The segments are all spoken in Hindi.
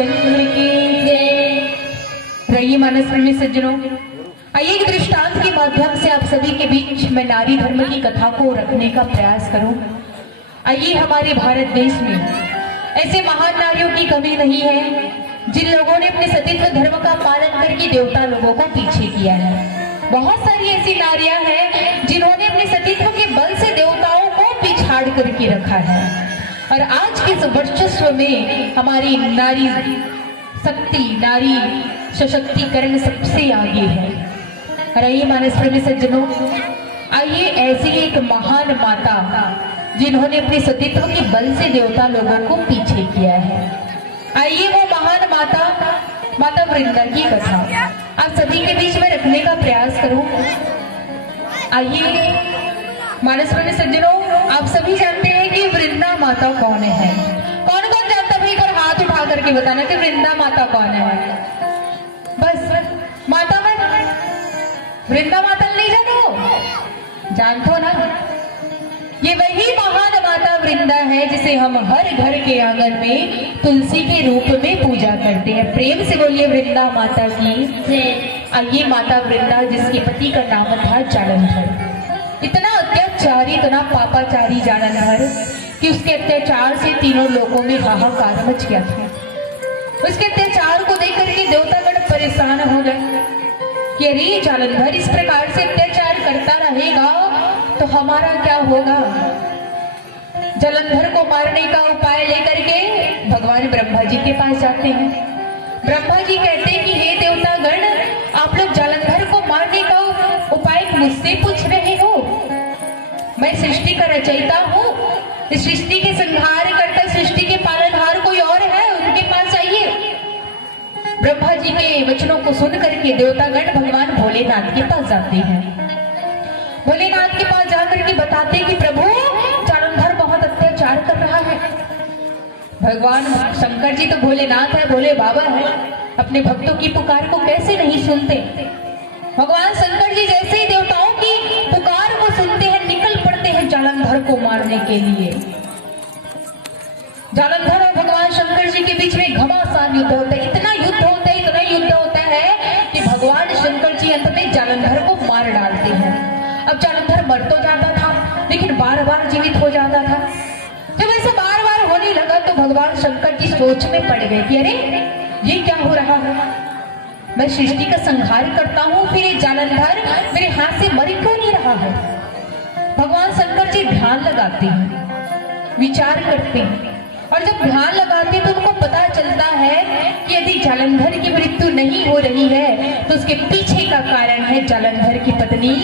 रामचंद्र की जय। रही मानस प्रेमी सज्जनों, आइए एक दृष्टांत के माध्यम से आप सभी के बीच मैं नारी धर्म की कथा को रखने का प्रयास करूं। आइए, हमारे भारत देश में ऐसे महान नारियों की कमी नहीं है जिन लोगों ने अपने सतीत्व धर्म का पालन करके देवता लोगों को पीछे किया है। बहुत सारी ऐसी नारियां हैं जिन्होंने अपने सतीत्व के बल से देवताओं को पिछाड़ करके रखा है और आज के इस वर्चस्व में हमारी नारी शक्ति, नारी सशक्तिकरण सबसे आगे है। रही मानस प्रेमी सज्जनों, आइए ऐसी एक महान माता जिन्होंने अपने सतीत्व के बल से देवता लोगों को पीछे किया है, आइए वो महान माता माता वृंदा की कथा आप सभी के बीच में रखने का प्रयास करूं। आइए मानस प्रेमी सज्जनों, आप सभी जानते हैं कि वृंदा माता कौन है। कौन कौन जानता भाई, पर हाथ उठा करके बताना कि वृंदा माता कौन है। बस माता में वृंदा माता नहीं जानो, जानते हो ना, ये वही महान माता वृंदा है जिसे हम हर घर के आंगन में तुलसी के रूप में पूजा करते हैं। प्रेम से बोलिए वृंदा माता की जय। आइए माता वृंदा जिसके पति का नाम था जालंधर, इतना अत्याचारी, इतना पापाचारी जालंधर कि उसके अत्याचार से तीनों लोगों में हाहाकार मच गया था। उसके अत्याचार को देख करके देवतागण परेशान हो गए कि अरे जालंधर इस प्रकार से अत्याचार करता रहेगा तो हमारा क्या होगा। जालंधर को मारने का उपाय लेकर के भगवान ब्रह्मा जी के पास जाते हैं। ब्रह्मा जी कहते हैं कि हे देवतागण, आप लोग जालंधर को मारने का उपाय मुझसे पूछ रहे हो। मैं सृष्टि का रचयिता हूँ, इस सृष्टि के संहार करता, सृष्टि के पालनहार कोई और है, उनके पास जाइए। ब्रह्मा जी के वचनों को सुन करके देवतागण भगवान भोलेनाथ के पास जाते हैं। भोलेनाथ के पास जाकर के बताते कि प्रभु जालंधर बहुत अत्याचार कर रहा है। भगवान शंकर जी तो भोलेनाथ है, भोले बाबा है, अपने भक्तों की पुकार को कैसे नहीं सुनते। भगवान शंकर जी जैसे ही देवताओं की पुकार को सुनते हैं निकल पड़ते हैं जालंधर को मारने के लिए। जालंधर और भगवान शंकर जी के बीच में घमासान युद्ध होता है, इतना युद्ध होता है, इतना युद्ध होता है कि भगवान शंकर जी अंत में जालंधर को मार डालते हैं। अब जालंधर मर तो जाता था लेकिन बार बार जीवित हो जाता था। जब ऐसे बार बार होने लगा तो भगवान शंकर जी सोच में पड़ गए कि अरे ये क्या हो रहा है, मैं सृष्टि का संहार करता हूँ फिर ये जालंधर मेरे हाथ से मर क्यों नहीं रहा है। भगवान शंकर जी ध्यान लगाते हैं, विचार करते हैं और जब ध्यान लगाते हैं तो उनको पता चलता है कि यदि जालंधर की मृत्यु नहीं हो रही है तो उसके पीछे का कारण है जालंधर की पत्नी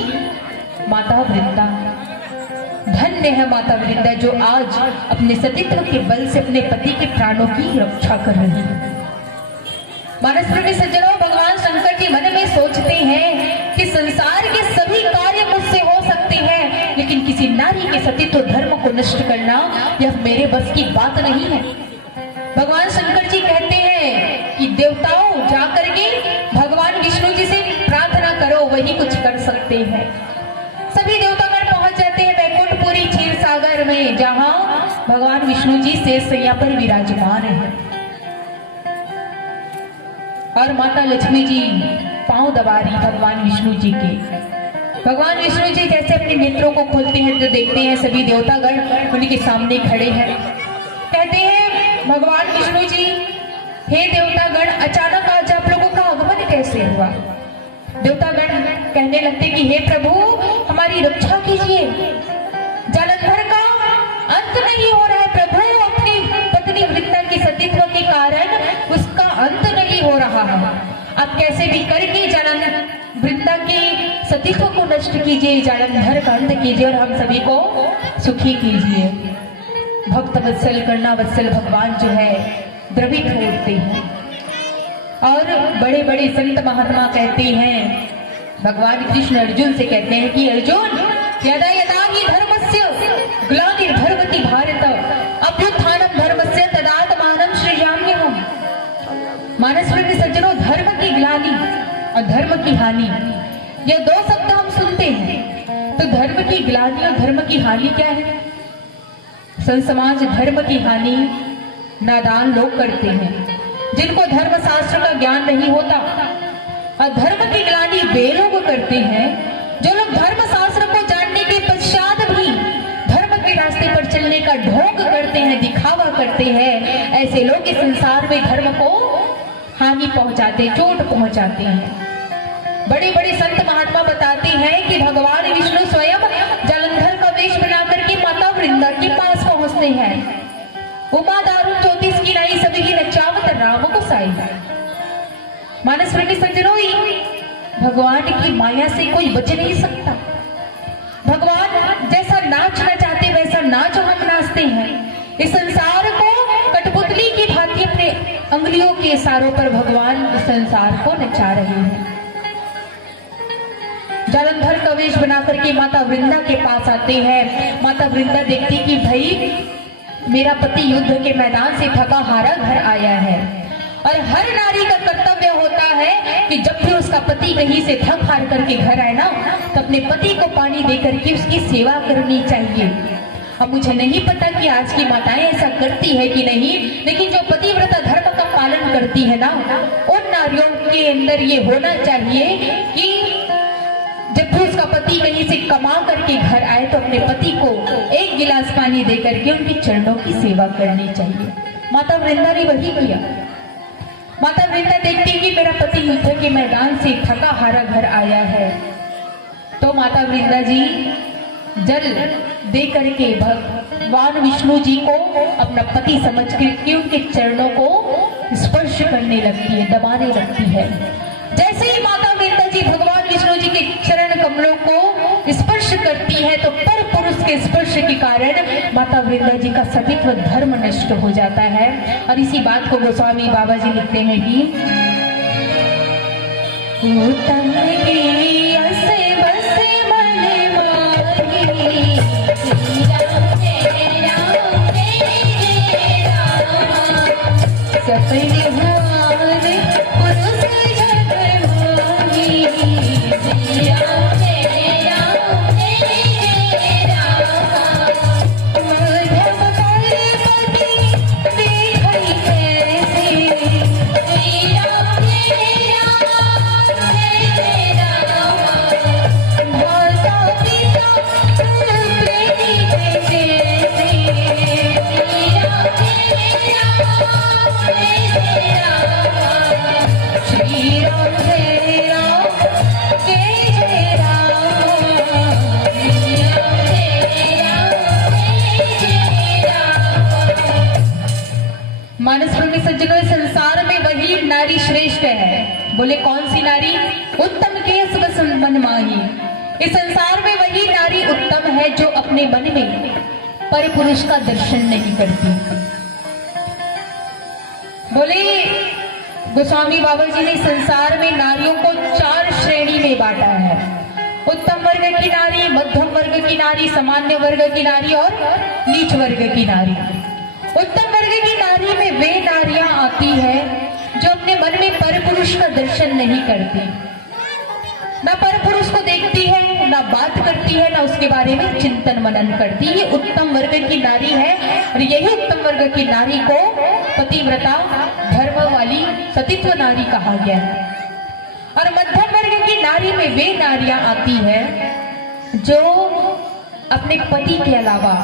माता वृंदा। धन्य है माता वृंदा जो आज अपने सतीत्व के बल से अपने पति के प्राणों की रक्षा कर रही है। मानस प्रेमी सज्जनों, भगवान शंकर जी मन में सोचते हैं कि संसार के सभी कार्य मुझसे हो सकते हैं लेकिन किसी नारी के सतीत्व धर्म को नष्ट करना यह मेरे बस की बात नहीं है। भगवान शंकर जी कहते हैं कि देवताओं जाकर के भगवान विष्णु जी से प्रार्थना करो, वही कुछ कर सकते हैं। सभी देवतागण पहुंच जाते हैं वैकुंठपुरी क्षीर सागर में, जहां भगवान विष्णु जी शेषशैया पर विराजमान है और माता लक्ष्मी जी पांव दबा रही भगवान विष्णु जी के। भगवान विष्णु जी जैसे अपने नेत्रों को खोलते हैं तो देखते हैं सभी देवतागण उनके सामने खड़े हैं। कहते हैं भगवान विष्णु जी, हे देवतागण, अचानक आज आप लोगों का आगमन कैसे हुआ। देवतागण कहने लगते कि हे प्रभु, हमारी रक्षा कीजिए, जालंधर का अंत नहीं हो रहा है प्रभु, अपनी पत्नी वृंदा की सतीत्व के कारण उसका अंत नहीं हो रहा है। आप कैसे भी करके जालंधर वृंदा के सतीत्व को नष्ट कीजिए, जालंधर का अंत कीजिए और हम सभी को सुखी कीजिए। भक्त वत्सल करना वत्सल भगवान जो है द्रवित हो उठते हैं और बड़े बड़े संत महात्मा कहते हैं, भगवान कृष्ण अर्जुन से कहते हैं कि अर्जुन, यदा यदा हि धर्मस्य ग्लानिर्भवति भारत अभ्युत्थानं धर्मस्य तदात्मानं सृजाम्यहम्। मानस प्रेमी सज्जनों, धर्म की ग्लानि और धर्म की हानि, ये दो शब्द हम सुनते हैं तो धर्म की ग्लानि और धर्म की हानि क्या है। संत समाज धर्म की हानि नादान लोग करते हैं जिनको धर्म शास्त्र का ज्ञान नहीं होता और धर्म की ग्लानि वे लोग करते हैं जो लोग धर्म शास्त्र को जानने के पश्चात भी धर्म के रास्ते पर चलने का ढोंग करते हैं, दिखावा करते हैं। ऐसे लोग इस संसार में धर्म को हानि पहुंचाते, चोट पहुंचाते हैं। बड़े बड़े संत महात्मा बताते हैं कि भगवान विष्णु स्वयं जालंधर का वेश बनाकर के माता वृंदा के पास पहुंचते हैं। उमा दारुण ज्योतिष की नाई सभी की नचावत राम को साई। मानस प्रेमी सज्जनों, भगवान की माया से कोई बच नहीं सकता। भगवान जैसा नाचना चाहते वैसा नाच हम नाचते हैं। इस संसार को कठपुतली की भांति अपने अंगुलियों के इशारों पर भगवान इस संसार को नचा रहे हैं। जालंधर का वेश बनाकर के माता वृंदा के पास आते हैं। माता वृंदा देखती कि भाई मेरा पति युद्ध के मैदान से थका हारा घर आया है, और हर नारी का कर्तव्य होता है कि जब भी उसका पति कहीं से थक हार करके घर आए ना, तो अपने पति को पानी देकर के उसकी सेवा करनी चाहिए। अब मुझे नहीं पता कि आज की माताएं ऐसा करती है कि नहीं, लेकिन जो पतिव्रता धर्म का पालन करती है ना, उन नारियों के अंदर ये होना चाहिए कि जब भी उसका पति कहीं से कमा करके घर आए तो अपने पति को एक गिलास पानी दे करके उनके चरणों की सेवा करनी चाहिए। माता वृंदा ने वही किया। माता वृंदा देखती कि मेरा पति युद्ध के मैदान से थका हारा घर आया है, तो माता वृंदा जी जल दे करके भगवान विष्णु जी को अपना पति समझ के उनके चरणों को स्पर्श करने लगती है, दबाने लगती है। जैसे ही माता वृंदा जी भगवान विष्णु जी के चरण कमलों को स्पर्श करती है, तो पर पुरुष के स्पर्श के कारण माता वृंदा जी का सतीत्व धर्म नष्ट हो जाता है। और इसी बात को गोस्वामी बाबा जी लिखते हैं कि उत्तम की असे बसे मन माही, सपने हुआरे पुरुष जग माही, मानसप्रेमी सज्जनों, संसार में वही नारी श्रेष्ठ है। बोले कौन सी नारी? उत्तम के सुबह मन माही। इस संसार में वही नारी उत्तम है जो अपने मन में पर पुरुष का दर्शन नहीं करती। बोले गोस्वामी बाबा जी ने संसार में नारियों को 4 श्रेणी में बांटा है। उत्तम वर्ग की नारी, मध्यम वर्ग की नारी, सामान्य वर्ग की नारी और नीच वर्ग की नारी। उत्तम वर्ग की नारी में वे नारियां आती है जो अपने मन में परपुरुष का दर्शन नहीं करती, ना परपुरुष को देखती है, ना बात करती है, ना उसके बारे में चिंतन मनन करती। ये उत्तम वर्ग की नारी है, और यही उत्तम वर्ग की नारी को पतिव्रता धर्म वाली सतीत्व नारी कहा गया है। और मध्यम वर्ग की नारी में वे नारियां आती है जो अपने पति के अलावा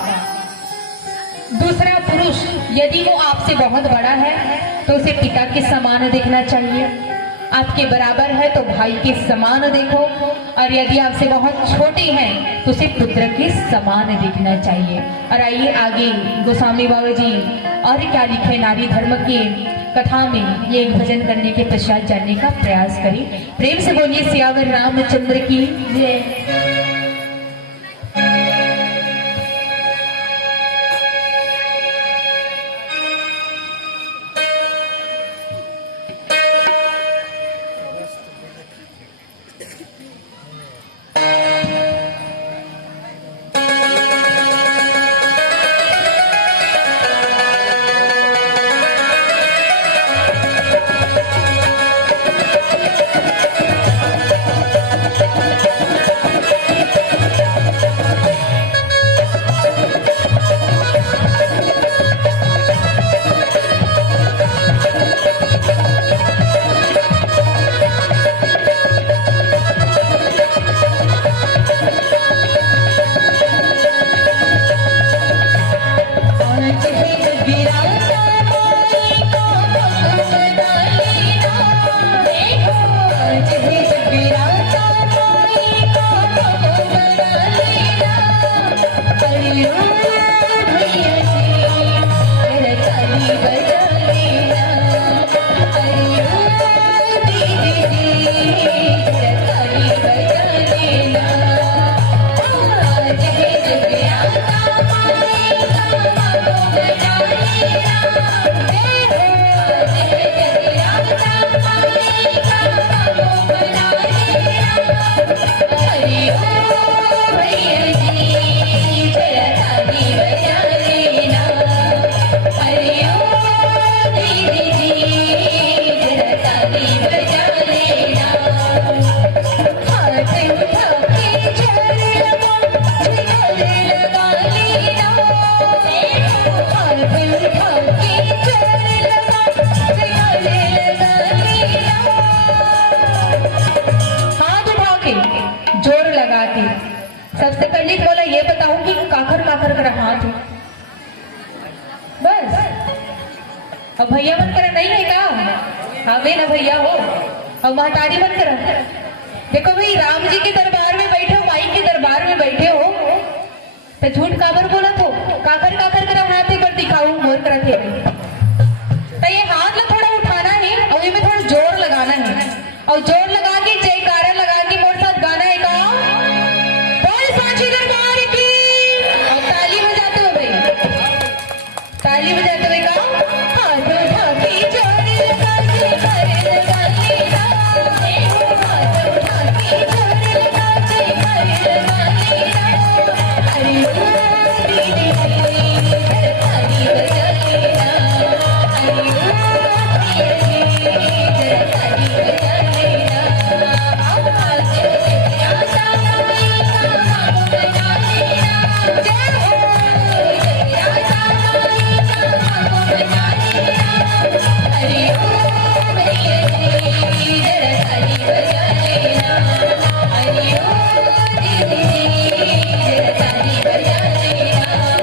दूसरा पुरुष यदि वो आपसे बहुत बड़ा है तो उसे पिता के समान देखना चाहिए, आपके बराबर है तो भाई के समान देखो, और यदि आपसे बहुत छोटे हैं तो उसे पुत्र के समान देखना चाहिए। और आइए आगे गोस्वामी बाबा जी और क्या लिखे नारी धर्म के कथा में, ये भजन करने के पश्चात जानने का प्रयास करें। प्रेम से बोलिए सियावर रामचंद्र की जय। बस अब भैया बनकर नहीं है का? हाँ वे ना भैया हो, अब महतारी बनकर। देखो भाई, राम जी के दरबार में बैठे हो, माई के दरबार में बैठे हो, तो झूठ काबर बोला तो काकर काकर करा हाथ एक बार दिखाऊ मोर करा थे। तो ये हाथ ला थोड़ा उठाना है और ये में थोड़ा जोर लगाना है, और जोर लगा के जयकारा लगा के मोर साथ गाना है का, बोल सांची दरबार की, और ताली बजाते हो भाई, ताली बजाते हुए का, हाथ उठा के जोर लगा के करे लगाली राम, हाथ उठा के जोर लगा के करे लगाली राम, हरि ओम दीदी ताली बजाली राम, हरि ओम दीदी ताली बजाली राम, आवाज से आशा माई का मांग बजाली राम, जय हो जय आशा माई का मांग बजाली राम, हरि ओम मैया जी जरा ताली बजाली राम, हरि ओम दीदी जरा ताली बजाली राम।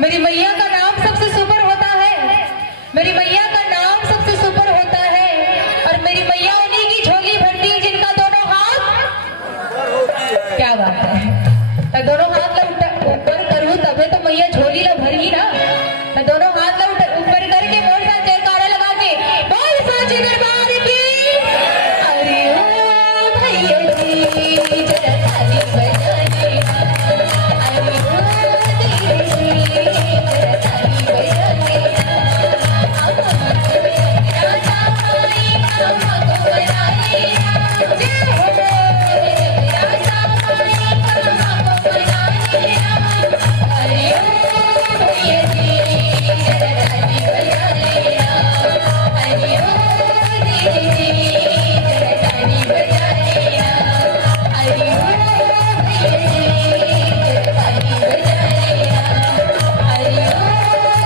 मेरी मैया का नाम सबसे सुपर होता है, मेरी मैया का नाम सबसे सुपर होता है। और मेरी मैया उन्हीं की झोली भरती है जिनका दोनों हाथ, क्या बात है, दोनों हाथ ऊपर करूँ तबे तो मैया झोली ला भरी ना। दोनों हाथ ला ऊपर करके बोल सा जयकारा लगा के बोल साची दरबार की। अरे ओ भैया जी जरा ताली बजाने, अरे ओ दीदी जरा ताली बजाने, राजा माई हमको बनाए, जय हो राजा माई हमको बनाए। अरे ओ भैया जी जरा ताली बजाने, अरे ओ दीदी जरा ताली बजाने, अरे ओ भैया जी जरा ताली बजाने, अरे ओ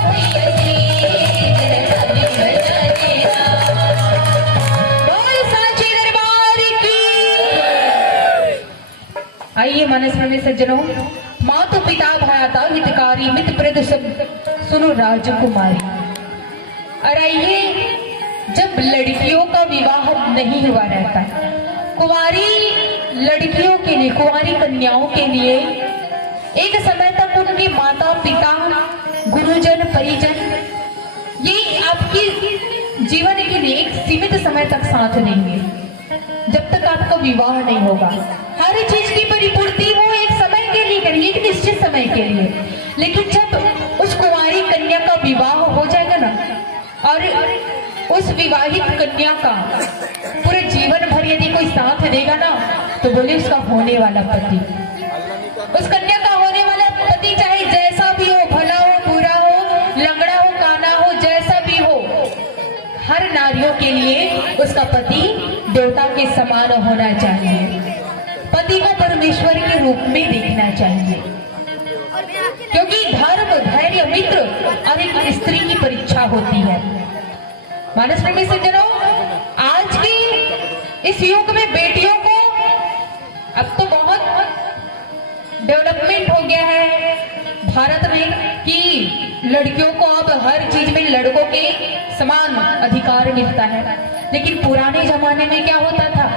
भैया जी जरा ताली बजाने। बोल साची दरबार की। आइए मानस में सज्जनों, मातु पिता भ्राता हितकारी मित्र प्रद सब सुनो राजकुमारी। और आइए, जब लड़कियों का विवाह नहीं हुआ रहता, कुंवारी लड़कियों के लिए, कुंवारी कन्याओं के लिए एक समय तक उनके माता पिता, गुरुजन, परिजन ये आपकी जीवन के लिए एक सीमित समय तक साथ देंगे, जब तक आपका विवाह नहीं होगा। हर चीज की परिपूर्ति वो एक समय के लिए करेंगे, एक निश्चित समय के लिए। लेकिन जब उस कुंवारी कन्या का विवाह हो जाएगा ना, और उस विवाहित कन्या का पूरे जीवन भर यदि कोई साथ देगा ना, तो बोले उसका होने वाला पति, उस कन्या का होने वाला पति चाहे जैसा भी हो, भला हो, बुरा हो, लंगड़ा हो, काना हो, जैसा भी हो, हर नारियों के लिए उसका पति देवता के समान होना चाहिए, पति को परमेश्वर के रूप में देखना चाहिए। क्योंकि धर्म, धैर्य, मित्र और एक स्त्री की परीक्षा होती है। मानस प्रेमी सज्जनों, आज की इस युग में बेटियों को अब तो बहुत डेवलपमेंट हो गया है भारत में कि लड़कियों को अब हर चीज में लड़कों के समान अधिकार मिलता है। लेकिन पुराने जमाने में क्या होता था,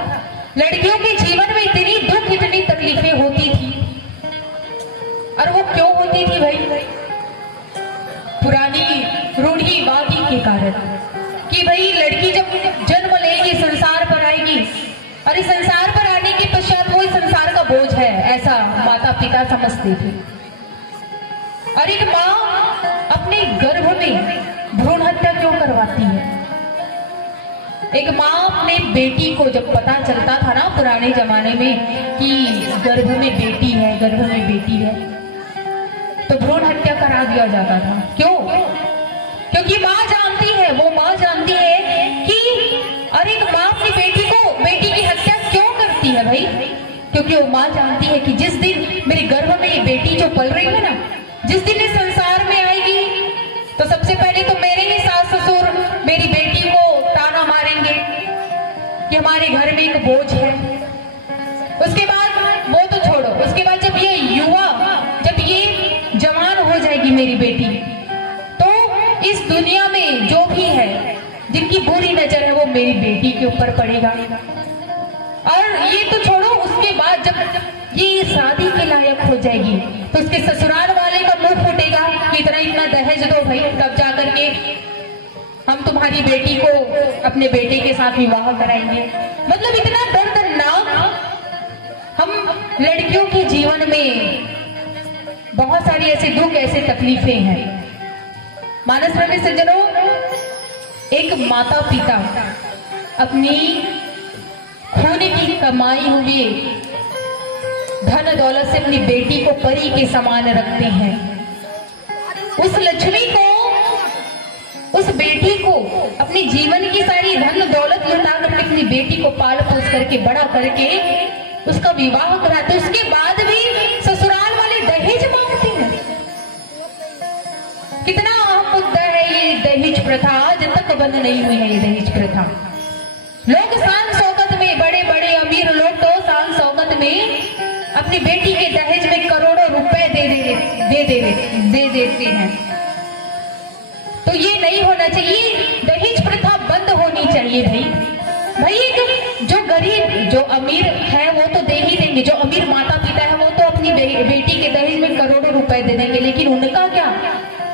लड़कियों के जीवन में इतनी दुख, इतनी तकलीफें होती थी। और वो क्यों होती थी भाई? पुरानी रूढ़िवादी के कारण, कि भाई लड़की जब जन्म लेगी, संसार पर आएगी, और इस संसार पर आने के पश्चात वो इस संसार का बोझ है, ऐसा माता पिता समझते थे। और एक माँ अपने गर्भ में भ्रूण हत्या क्यों करवाती है? एक माँ अपने बेटी को, जब पता चलता था ना पुराने जमाने में कि गर्भ में बेटी है, गर्भ में बेटी है, तो भ्रूण हत्या करा दिया जाता था। क्यों? क्योंकि माँ जानती है, वो माँ जानती है कि और एक माँ अपनी बेटी को, बेटी की हत्या क्यों करती है भाई? क्योंकि वो माँ जानती है कि जिस दिन मेरे गर्भ में ये बेटी जो पल रही है ना, जिस दिन इस संसार में आएगी, तो सबसे पहले तो मेरे ही सास ससुर मेरी बेटी को ताना मारेंगे कि हमारे घर में एक बोझ है। उसके बाद वो तो छोड़ो, उसके बाद जब ये युवा, जब ये जवान हो जाएगी मेरी बेटी, तो इस दुनिया में जो भी है, जिनकी बुरी नजर है, वो मेरी बेटी के ऊपर पड़ेगा। और ये तो छोड़ो, उसके बाद जब ये शादी के लायक हो जाएगी, तो उसके ससुराल वाले का मुंह फूटेगा कि इतना इतना दहेज दो भाई, तब जा करके हम तुम्हारी बेटी को अपने बेटे के साथ विवाह कराएंगे। मतलब इतना दर्दनाक हम लड़कियों के जीवन में बहुत सारी ऐसे दुख, ऐसे तकलीफें हैं। मानस प्रेमी सज्जनों, एक माता पिता अपनी खून की कमाई हुई धन दौलत से अपनी बेटी को परी के समान रखते हैं। उस लक्ष्मी को, उस बेटी को अपनी जीवन की सारी धन दौलत लुटा कर अपनी बेटी को पाल पोस करके बड़ा करके उसका विवाह कराते, उसके बाद भी ससुराल वाले दहेज मांगते हैं। कितना अहम मुद्दा है ये दहेज प्रथा, आज तक बंद नहीं हुई है ये दहेज प्रथा। लोग शान शौकत में, बड़े बड़े अमीर लोग तो शान शौकत में अपनी बेटी के दहेज में करोड़ों रुपए दे दे देते हैं। तो ये नहीं होना चाहिए, दहेज प्रथा बंद होनी चाहिए भाई। जो गरीब जो अमीर है वो तो दे ही देंगे, जो अमीर माता पिता है वो तो अपनी बेटी के दहेज में करोड़ों रुपए दे देंगे, लेकिन उनका क्या?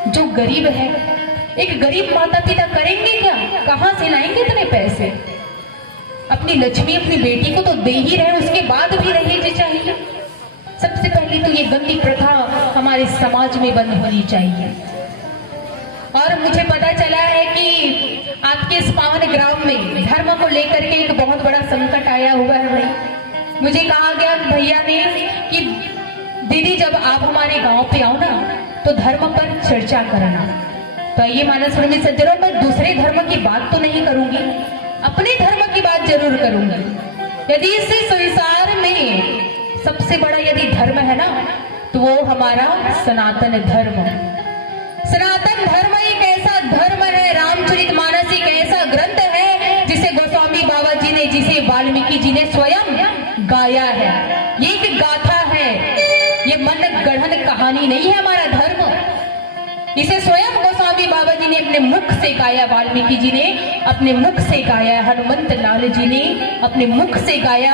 जो गरीब है, एक गरीब माता पिता करेंगे क्या? कहां से लाएंगे इतने पैसे? अपनी लक्ष्मी अपनी बेटी को तो दे ही रहे, उसके बाद भी दहेज चाहिए। सबसे पहले तो ये गंदी प्रथा हमारे समाज में बंद होनी चाहिए। और मुझे पता चला है कि आपके इस पावन ग्राम में धर्म को लेकर के एक बहुत बड़ा संकट आया हुआ है भाई। मुझे कहा गया भैया ने कि दीदी जब आप हमारे गांव पे आओ ना तो धर्म पर चर्चा करना। तो ये मानस प्रेमी सज्जनों, मैं दूसरे धर्म की बात तो नहीं करूंगी, अपने धर्म की बात जरूर करूंगी। यदि इस संसार में सबसे बड़ा यदि धर्म है ना तो वो हमारा सनातन धर्म। सनातन धर्म एक ऐसा धर्म है, रामचरितमानस एक ऐसा ग्रंथ है जिसे गोस्वामी बाबा जी ने, जिसे वाल्मीकि जी ने स्वयं गाया है। ये एक गाथा है, ये मन गढ़न कहानी नहीं है हमारा धर्म। इसे स्वयं गोस्वामी बाबा जी ने अपने मुख से गाया, वाल्मीकि जी ने अपने मुख से गाया, हनुमंत लाल जी ने अपने मुख से गाया।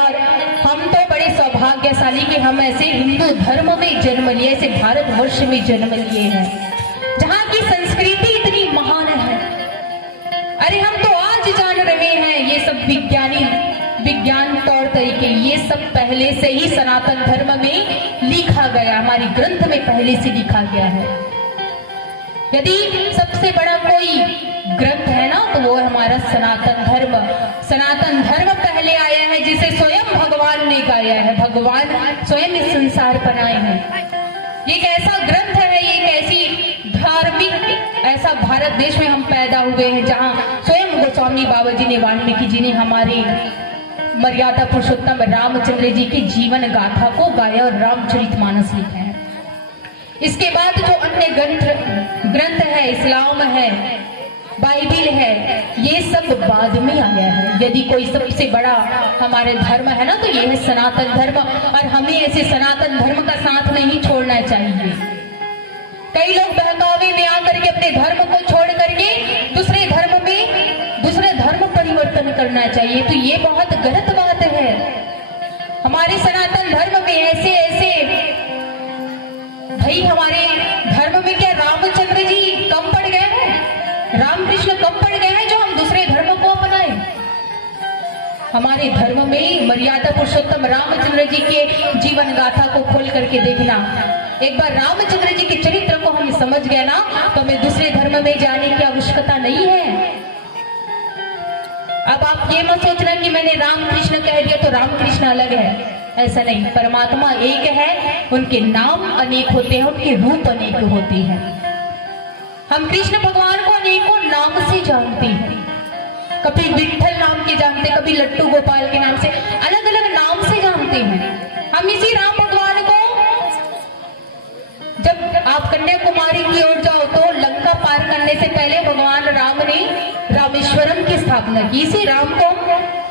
हम तो बड़े सौभाग्यशाली कि हम ऐसे हिंदू धर्म में जन्म लिए, ऐसे भारतवर्ष में जन्म लिए हैं जहाँ की संस्कृति इतनी महान है। अरे हम तो आज जान रहे हैं ये सब विज्ञान तौर तरीके, ये सब पहले से ही सनातन धर्म में लिखा गया, हमारी ग्रंथ में पहले से लिखा गया है। यदि सबसे बड़ा कोई ग्रंथ है ना तो वो है हमारा सनातन धर्म। सनातन धर्म पहले आया है जिसे स्वयं भगवान ने गाया है, भगवान स्वयं इस संसार पर आए हैं। ये एक ऐसा ग्रंथ है, ये एक ऐसी धार्मिक, ऐसा भारत देश में हम पैदा हुए हैं जहाँ स्वयं गोस्वामी बाबा जी ने, वाल्मीकि जी ने हमारे मर्यादा पुरुषोत्तम रामचंद्र जी के जीवन गाथा को गाया और रामचरितमानस लिखा है। इसके बाद जो अन्य ग्रंथ है, इस्लाम है, बाइबिल है, ये सब बाद में आया है। यदि कोई सबसे बड़ा हमारे धर्म है ना तो ये है सनातन धर्म, और हमें ऐसे सनातन धर्म का साथ नहीं छोड़ना चाहिए। कई लोग बहकावे में आकर के अपने धर्म को छोड़ करके दूसरे धर्म परिवर्तन करना चाहिए, तो ये बहुत गलत बात है। हमारे सनातन धर्म में ऐसे भाई, हमारे धर्म में क्या रामचंद्र जी कम पड़ गए हैं, रामकृष्ण कम पड़ गए हैं जो हम दूसरे धर्म को अपनाएं? हमारे धर्म में मर्यादा पुरुषोत्तम रामचंद्र जी के जीवन गाथा को खोल करके देखना। एक बार रामचंद्र जी के चरित्र को हम समझ गए ना तो हमें दूसरे धर्म में जाने की आवश्यकता नहीं है। अब आप ये मत सोचना कि मैंने रामकृष्ण कह दिया तो रामकृष्ण अलग है, ऐसा नहीं। परमात्मा एक है, उनके नाम अनेक होते हैं, उनके रूप अनेक होते हैं। हम कृष्ण भगवान को अनेकों नाम से जानते हैं, कभी विठल नाम के जानते, कभी लट्टू गोपाल के नाम से, अलग अलग नाम से जानते हैं। हम इसी राम भगवान को, जब आप कन्याकुमारी की ओर जाओ तो लंका पार करने से पहले भगवान राम ने रामेश्वरम की स्थापना की। इसी राम को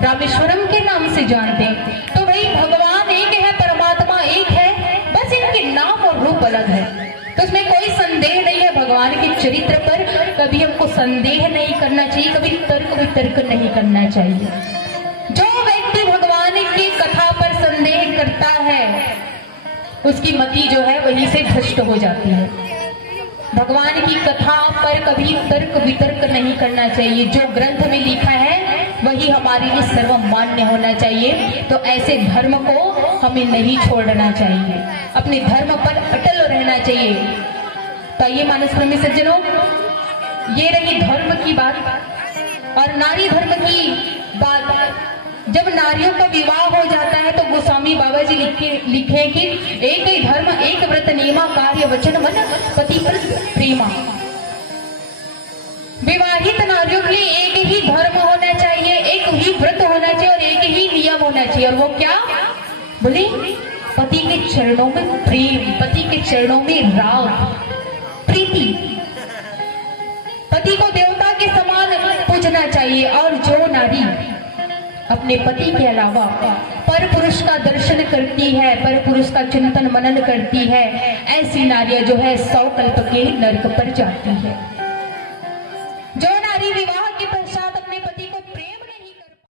रामेश्वरम के नाम से जानते हैं। तो भाई भगवान एक है, परमात्मा एक है, बस इनके नाम और रूप अलग है। तो इसमें कोई संदेह नहीं है। भगवान के चरित्र पर कभी हमको संदेह नहीं करना चाहिए, कभी तर्क वितर्क नहीं करना चाहिए। जो व्यक्ति भगवान की कथा पर संदेह करता है उसकी मति जो है वहीं से भ्रष्ट हो जाती है। भगवान की कथा पर कभी तर्क वितर्क नहीं करना चाहिए। जो ग्रंथ में लिखा है वही हमारे लिए सर्वमान्य होना चाहिए। तो ऐसे धर्म को हमें नहीं छोड़ना चाहिए, अपने धर्म पर अटल रहना चाहिए। तो ये मानस प्रेमी सज्जनों, ये रही धर्म की बात। और नारी धर्म की बात, जब नारियों का विवाह हो जाता है तो गोस्वामी बाबा जी लिखे कि एक ही धर्म एक व्रत नियमा कार्य वचन मन पति प्रेमा। विवाहित नारियों के लिए एक ही धर्म होना चाहिए, एक ही व्रत होना चाहिए और एक ही नियम होना चाहिए। और वो क्या बोले? पति के चरणों में प्रेम, पति के चरणों में राग, प्रीति, पति को देवता के समान पूजना चाहिए। और जो नारी अपने पति के अलावा पर पुरुष का दर्शन करती है, पर पुरुष का चिंतन मनन करती है, ऐसी नारियां जो है 100 कल्प के नरक पर जाती है।